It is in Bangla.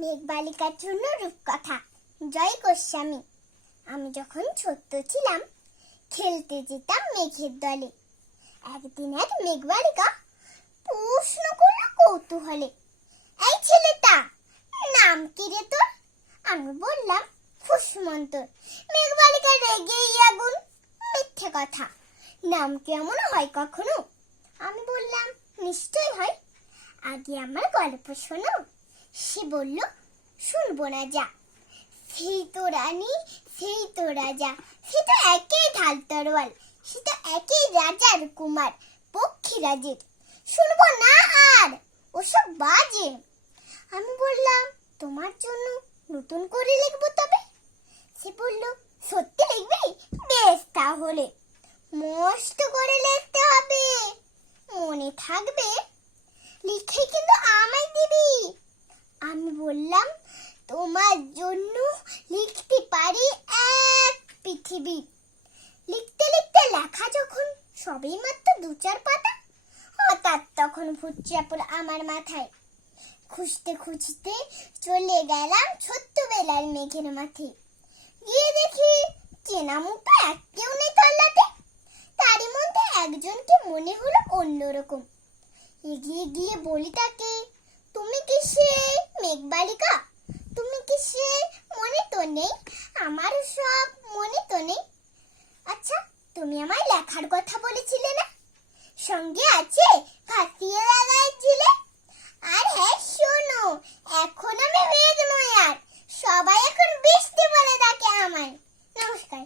মেঘবালিকার জন্য রূপকথা। জয় গোস্বামী। আমি যখন ছোট্ট ছিলাম খেলতে যেতাম মেঘের দলে। একদিন এক মেঘবালিকা প্রশ্ন করলো কৌতূহলে, এই ছেলেটা নাম কি রে তোর? আমি বললাম ফুসমন্তর। মেঘবালিকা রেগেই আগুন, মিথ্যে কথা, নাম কি এমন হয় কখনো? আমি বললাম নিশ্চয় হয়, আগে আমার গল্প শোনো। সে বলল শুনবো না যা, সেই তো রানী সেই তো রাজা, সে তো একই ঢাল তরোয়াল, সে তো একই রাজার কুমার পক্ষীরাজের, শুনবো না আর ওসব বাজে। আমি বললাম তোমার জন্য নতুন করে লিখবো তবে। সে বলল সত্যি লিখবি? বেশ তাহলে মস্ত করে লিখতে হবে, মনে থাকবে, লিখে কিন্তু আমায় দিবি। আমি বললাম তোমার জন্য লিখতে পারি এক পৃথিবী। লিখতে লিখতে লেখা যখন সবেই মাত্র 2-4 পাতা, হঠাৎ তখন ভূত চাপল আমার মাথায়। খুঁজতে খুঁজতে চলে গেলাম ছোট্টবেলার মেঘের মাঠে। গিয়ে দেখি চেনা মুখ তো একটিও নেই তল্লাটে। তারই মধ্যে একজনকে মনে হলো অন্যরকম। এগিয়ে গিয়ে বলি তাকে, তুমি কি সে মেঘবালিকা? তুমি কি সে? মনে তো নেই, আমার সব মনে তো নেই। আচ্ছা, তুমি আমায় লেখার কথা বলেছিলে না? সঙ্গে আছে ভাসিয়ে লাগায় ঝিলে। আর হ্যাঁ শোনো, এখন আমি মেঘ নই আর, সবাই এখন বৃষ্টি বলে ডাকে আমায়। নমস্কার।